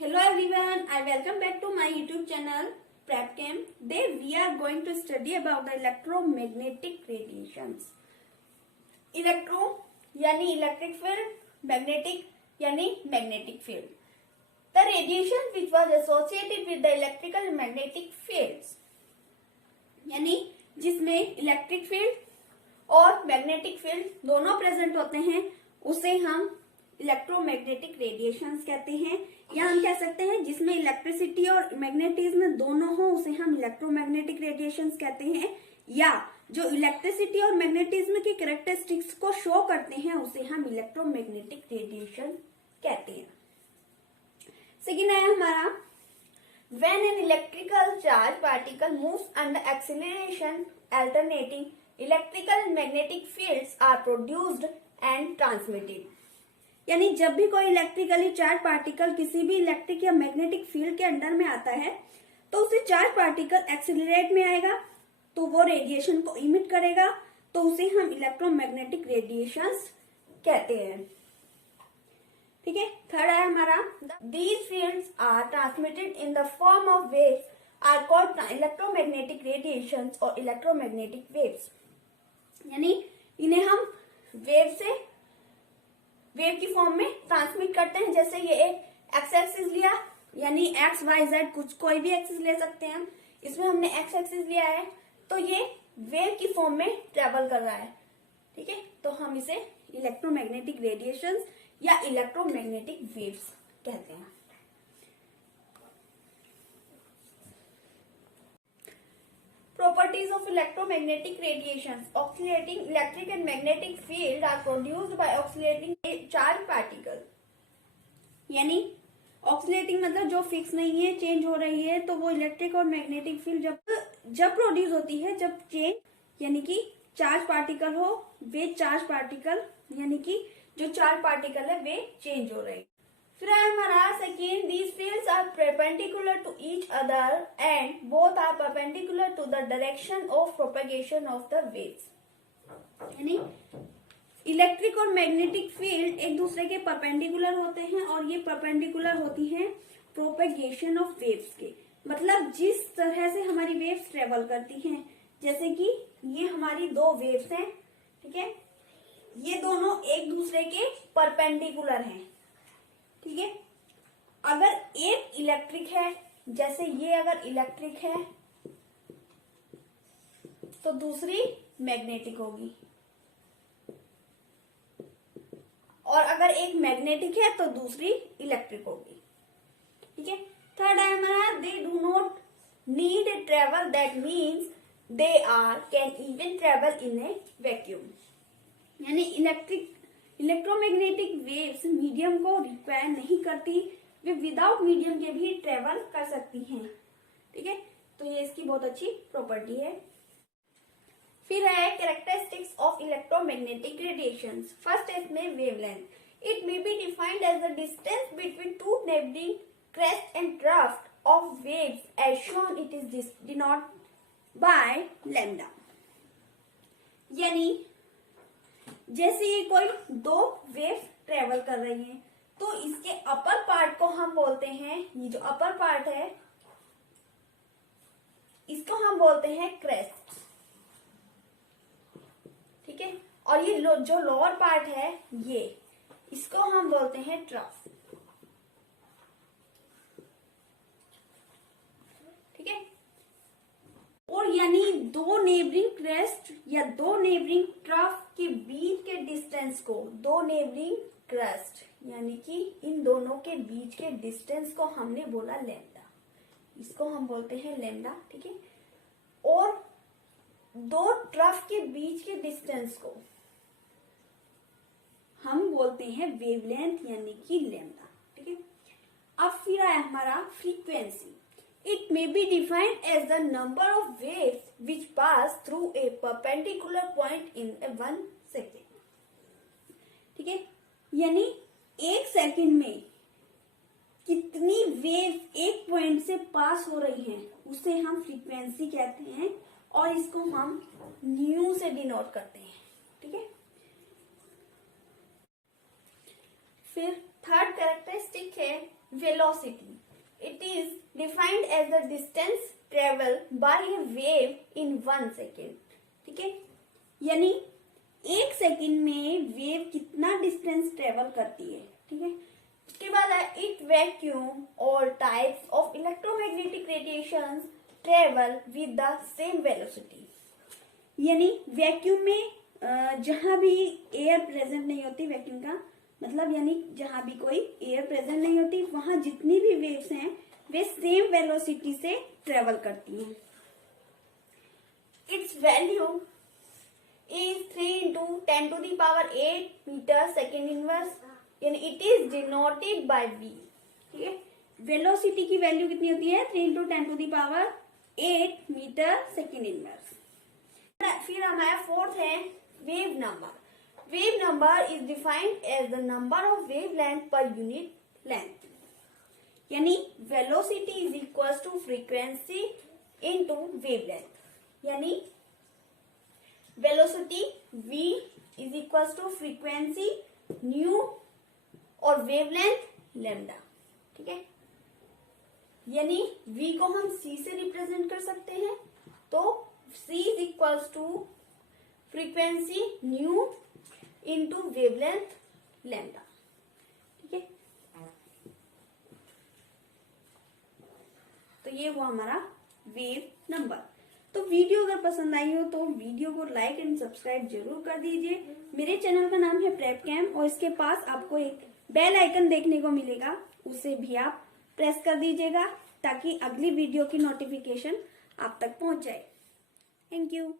Hello everyone, I welcome back to my YouTube channel PrepChem. Today we are going to study about the electromagnetic radiations. Electro यानी electric field, magnetic यानी magnetic field. The radiation which was associated with the electrical magnetic fields यानी जिसमें electric field और magnetic field दोनों present होते हैं उसे हम इलेक्ट्रोमैग्नेटिक रेडिएशंस कहते हैं, या हम कह सकते हैं जिसमें इलेक्ट्रिसिटी और मैग्नेटिज्म दोनों हो उसे हम इलेक्ट्रोमैग्नेटिक रेडिएशंस कहते हैं, या जो इलेक्ट्रिसिटी और मैग्नेटिज्म की कैरेक्टरिस्टिक्स को शो करते हैं उसे हम इलेक्ट्रोमैग्नेटिक रेडिएशन कहते हैं। सेकेंड है हमारा when an electrical charge particle moves under acceleration alternating electrical and magnetic fields are produced and transmitted। यानी जब भी कोई इलेक्ट्रिकली चार्ज पार्टिकल किसी भी इलेक्ट्रिक या मैग्नेटिक फील्ड के अंडर में आता है तो उसे चार्ज पार्टिकल एक्सीलरेट में आएगा तो वो रेडिएशन को इमिट करेगा, तो उसे हम इलेक्ट्रोमैग्नेटिक रेडिएशंस कहते हैं। ठीक है। थर्ड है हमारा these fields are transmitted in the form of waves are called electromagnetic radiations और इलेक्ट्रोमैग्नेटिक वेव्स। यानी इन्हें हम वेव की फॉर्म में ट्रांसमिट करते हैं। जैसे ये एक एक्स एक्सिस लिया, यानी एक्स वाई जेड कुछ कोई भी एक्सिस ले सकते हैं हम, इसमें हमने एक्स एक्सिस लिया है तो ये वेव की फॉर्म में ट्रेवल कर रहा है। ठीक है, तो हम इसे इलेक्ट्रोमैग्नेटिक रेडिएशंस या इलेक्ट्रोमैग्नेटिक वेव्स कहते हैं। Properties of electromagnetic radiations. Oscillating electric and magnetic field are produced by oscillating a charged particle। यानी ऑक्सीलेटिंग मतलब जो फिक्स नहीं है, चेंज हो रही है, तो वो इलेक्ट्रिक और मैग्नेटिक फील्ड जब प्रोड्यूस होती है जब चेंज यानी कि चार्ज पार्टिकल हो, वे चार्ज पार्टिकल यानी कि जो चार्ज पार्टिकल है वे चेंज हो रहे हैं। फिर हमारा second, these fields are perpendicular to each other and both are perpendicular to the direction of propagation of the waves. यानी इलेक्ट्रिक और मैग्नेटिक फील्ड एक दूसरे के परपेंडिकुलर होते हैं और ये परपेंडिकुलर होती हैं प्रोपेगेशन ऑफ वेव्स के, मतलब जिस तरह से हमारी वेव्स ट्रेवल करती हैं। जैसे कि ये हमारी दो वेव्स हैं, ठीक है, ये दोनों एक दूसरे के परपेंडिकुलर हैं। ठीक है, अगर एक इलेक्ट्रिक है, जैसे ये अगर इलेक्ट्रिक है तो दूसरी मैग्नेटिक होगी, और अगर एक मैग्नेटिक है तो दूसरी इलेक्ट्रिक होगी। ठीक है। थर्ड है हमारा they do not need a travel, that means they are can even travel in a vacuum. यानी इलेक्ट्रोमैग्नेटिक वेव्स मीडियम को रिक्वायर नहीं करती, वे विदाउट मीडियम के भी ट्रेवल कर सकती हैं। ठीक है, तो ये इसकी बहुत अच्छी प्रॉपर्टी है। फिर है characteristics of electromagnetic radiations. First है इसमें wavelength. It may be defined as the distance between two neighbouring crest and draft of waves as shown it is denote by lambda. यानी जैसे ये कोई दो वेव्स ट्रेवल कर रही हैं तो इसके अपर पार्ट को हम बोलते हैं, ये जो अपर पार्ट है इसको हम बोलते हैं क्रेस्ट। ठीक है, और ये जो लोअर पार्ट है ये इसको हम बोलते हैं ट्रफ। ठीक है, और यानी दो नेबरिंग क्रेस्ट या दो नेबरिंग ट्रफ के बीच के डिस्टेंस को, दो नेबरिंग क्रेस्ट यानी कि इन दोनों के बीच के डिस्टेंस को हमने बोला लैम्डा, इसको हम बोलते हैं लैम्डा। ठीक है, और दो ट्रफ के बीच के डिस्टेंस को हम बोलते हैं वेवलेंथ यानी कि लैम्डा। ठीक है, अब फिर आया हमारा frequency. It may be defined as the number of waves which pass through a perpendicular point in a 1 second। ठीक है, यानी एक सेकंड में कितनी वेव एक पॉइंट से पास हो रही हैं उसे हम फ्रीक्वेंसी कहते हैं, और इसको हम न्यू से डिनोट करते हैं। ठीक है, फिर थर्ड कैरेक्टरिस्टिक है velocity. It is defined as the distance traveled by a wave in 1 second. ठीक है, यानी 1 सेकंड में वेव कितना डिस्टेंस ट्रेवल करती है. ठीक है, उसके बाद है इट वैक्यूम और types of electromagnetic radiations travel with the same velocity. यानी वैक्यूम में जहां भी एयर प्रेजेंट नहीं होती, वैक्यूम का मतलब यानी जहां भी कोई एयर प्रेजेंट नहीं होती, वहां जितनी भी वेव्स हैं वे सेम वेलोसिटी से ट्रेवल करती हैं. Its value is 3 into 10 to the power 8 metre second inverse, यानी it is denoted by V. ठीक है, वेलोसिटी की वैल्यू कितनी होती है? 3 into 10 to the power 8 metre second inverse. फिर हमारा फोर्थ है wave number. Wave number is defined as the number of wave length per unit length. यानी velocity is equal to frequency into wave length. यानी velocity v is equal to frequency nu और wave length lambda. ठीक है, यानी v को हम c से represent कर सकते हैं, तो c is equal to frequency nu into wavelength lambda. ठीक है, तो ये हुआ हमारा वेव नंबर. तो वीडियो अगर पसंद आई हो तो वीडियो को लाइक एंड सब्सक्राइब जरूर कर दीजिए. मेरे चैनल का नाम है प्रेप कैम और इसके पास आपको एक बेल आइकन देखने को मिलेगा, उसे भी आप प्रेस कर दीजिएगा ताकि अगली वीडियो की नोटिफिकेशन आप तक पहुंच जाए. Thank you.